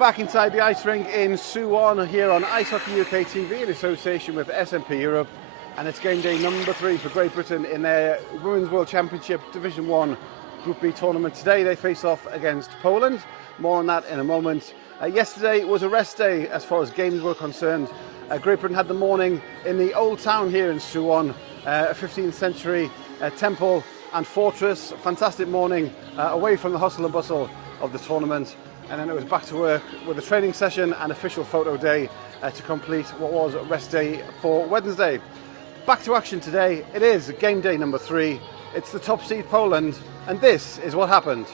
back inside the ice rink in Suwon here on Ice Hockey UK TV in association with SMP Europe, and it's game day number 3 for Great Britain in their Women's World Championship Division 1 Group B tournament. Today they face off against Poland. More on that in a moment. Yesterday was a rest day as far as games were concerned. Great Britain had the morning in the old town here in Suwon, a 15th century temple and fortress. Fantastic morning away from the hustle and bustle of the tournament. And then it was back to work with a training session and official photo day to complete what was rest day for Wednesday. Back to action today. It is game day number 3. It's the top seed Poland, and this is what happened.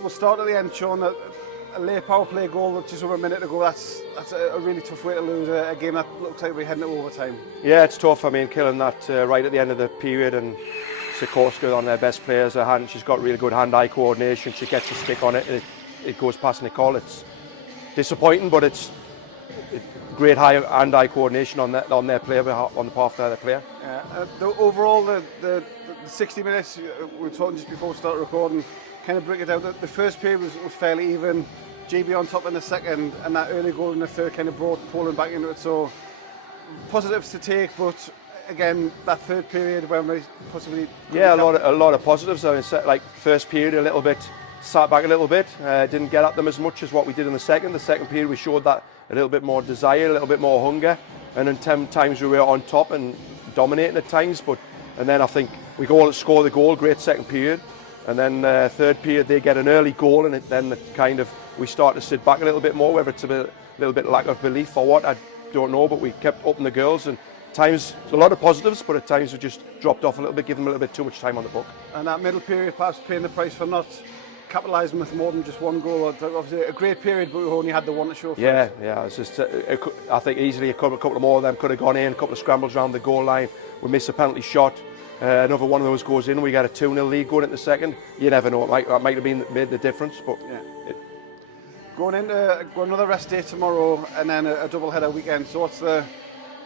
we'll start at the end, Sean. A late power play goal just over a minute ago, that's a really tough way to lose a game that looks like we're heading to overtime. Yeah, it's tough. I mean, killing that right at the end of the period, and Sikorsky on their best players. She's got really good hand-eye coordination. She gets a stick on it. It goes past Nicole. It's disappointing, but it's great hand-eye coordination on their player, on the part of their player. Overall, the 60 minutes, we were talking just before we started recording, kind of break it down. The first period was fairly even. GB on top in the second, and that early goal in the third kind of brought Poland back into it. So positives to take, but again, that third period when we possibly a lot of positives. I mean, like first period a little bit sat back a little bit, didn't get at them as much as what we did in the second. The second period we showed that a little bit more desire, a little bit more hunger, and then 10 times we were on top and dominating at times. And then I think we score the goal, great second period, and then third period they get an early goal, and then we start to sit back a little bit more. Whether it's a little bit lack of belief or what, I don't know, but we kept upping the girls, and times a lot of positives, but at times we just dropped off a little bit, giving them a little bit too much time on the book. And that middle period perhaps paying the price for not capitalising with more than just one goal. Obviously a great period, but we only had the one to show for it. Yeah, it's just I think easily a couple more of them could have gone in, a couple of scrambles around the goal line. We miss a penalty shot, another one of those goes in, we get a 2-0 lead going into the second. You never know, it might have made the difference, but going into another rest day tomorrow, and then a double header weekend. So what's the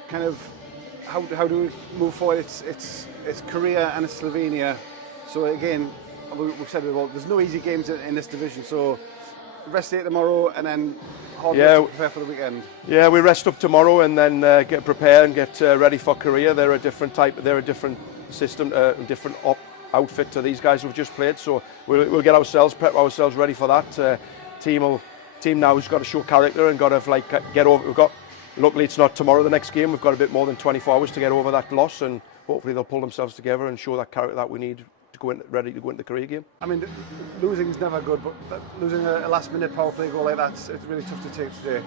kind of how do we move forward? It's Korea and it's Slovenia. So again, we've said it all. There's no easy games in this division. So rest day tomorrow, and then hard to prepare for the weekend. Yeah, we rest up tomorrow and then get prepared and get ready for Korea. They're a different type. They're a different system, different outfit to these guys we've just played. So we'll get ourselves prep ourselves ready for that. Team now has got to show character and got to get over. Luckily it's not tomorrow the next game. We've got a bit more than 24 hours to get over that loss, and hopefully they'll pull themselves together and show that character that we need to go in ready to go into the Korea game. I mean, losing is never good, but losing a last-minute power play goal like that, it's really tough to take today.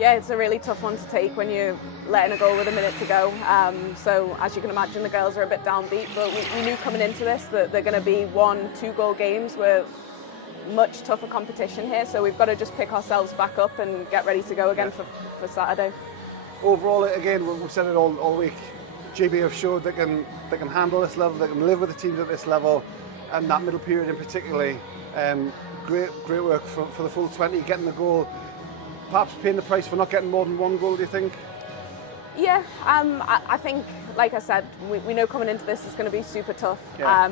Yeah, it's a really tough one to take when you're letting a goal with a minute to go. So as you can imagine, the girls are a bit downbeat, but we knew coming into this that they're going to be 1-2 goal games. We're much tougher competition here, so we've got to just pick ourselves back up and get ready to go again for Saturday. Overall, again, we've said it all week, GB have showed they can handle this level, they can live with the teams at this level, and that middle period in particular, great work for the full 20, getting the goal. Perhaps paying the price for not getting more than one goal, do you think? Yeah, I think, like I said, we know coming into this it's going to be super tough. Yeah.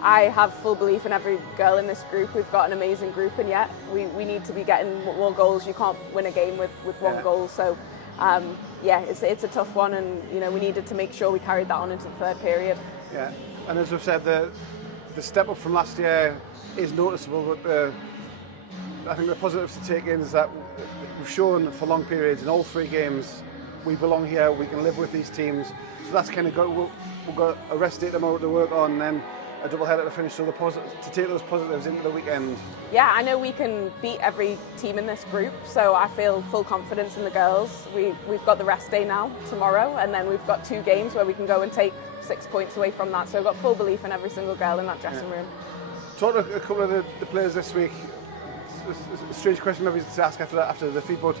I have full belief in every girl in this group. We've got an amazing group, and yet we need to be getting more goals. You can't win a game with one goal. So, it's a tough one, and we needed to make sure we carried that on into the third period. Yeah, and as we've said, the step up from last year is noticeable, but I think the positives to take in is that we've shown for long periods in all three games we belong here, we can live with these teams. So that's kind of we've got a rest day tomorrow to work on, and then a double header to finish, so to take those positives into the weekend. Yeah, I know we can beat every team in this group, so I feel full confidence in the girls. We've got the rest day now, tomorrow, and then we've got 2 games where we can go and take 6 points away from that, so I've got full belief in every single girl in that dressing room. Talk to a couple of the players this week. It's a strange question maybe to ask after the defeat, but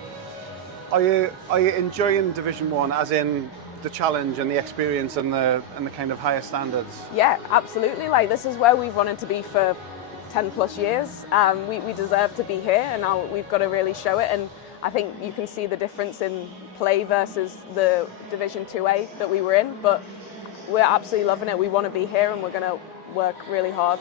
are you enjoying Division 1, as in the challenge and the experience and the kind of higher standards? Yeah, absolutely. Like, this is where we've wanted to be for 10 plus years. We deserve to be here, and now we've got to really show it. And I think you can see the difference in play versus the Division 2A that we were in, but we're absolutely loving it. We want to be here, and we're going to work really hard.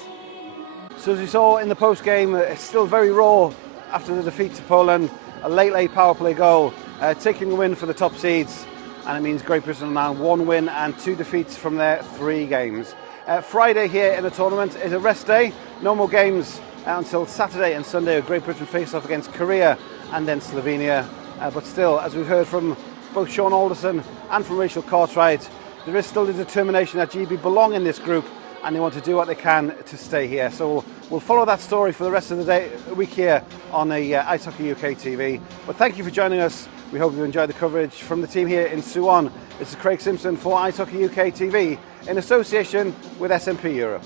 So as you saw in the post game, it's still very raw after the defeat to Poland. A late power play goal, taking the win for the top seeds. And it means Great Britain now 1 win and 2 defeats from their 3 games. Friday here in the tournament is a rest day. No more games until Saturday and Sunday. Great Britain face off against Korea and then Slovenia. But still, as we've heard from both Sean Alderson and from Rachel Cartwright, there is still the determination that GB belong in this group, and they want to do what they can to stay here. So we'll follow that story for the rest of the week here on the Ice Hockey UK TV. But thank you for joining us. We hope you enjoyed the coverage from the team here in Suwon. This is Craig Simpson for Ice Hockey UK TV in association with SMP Europe.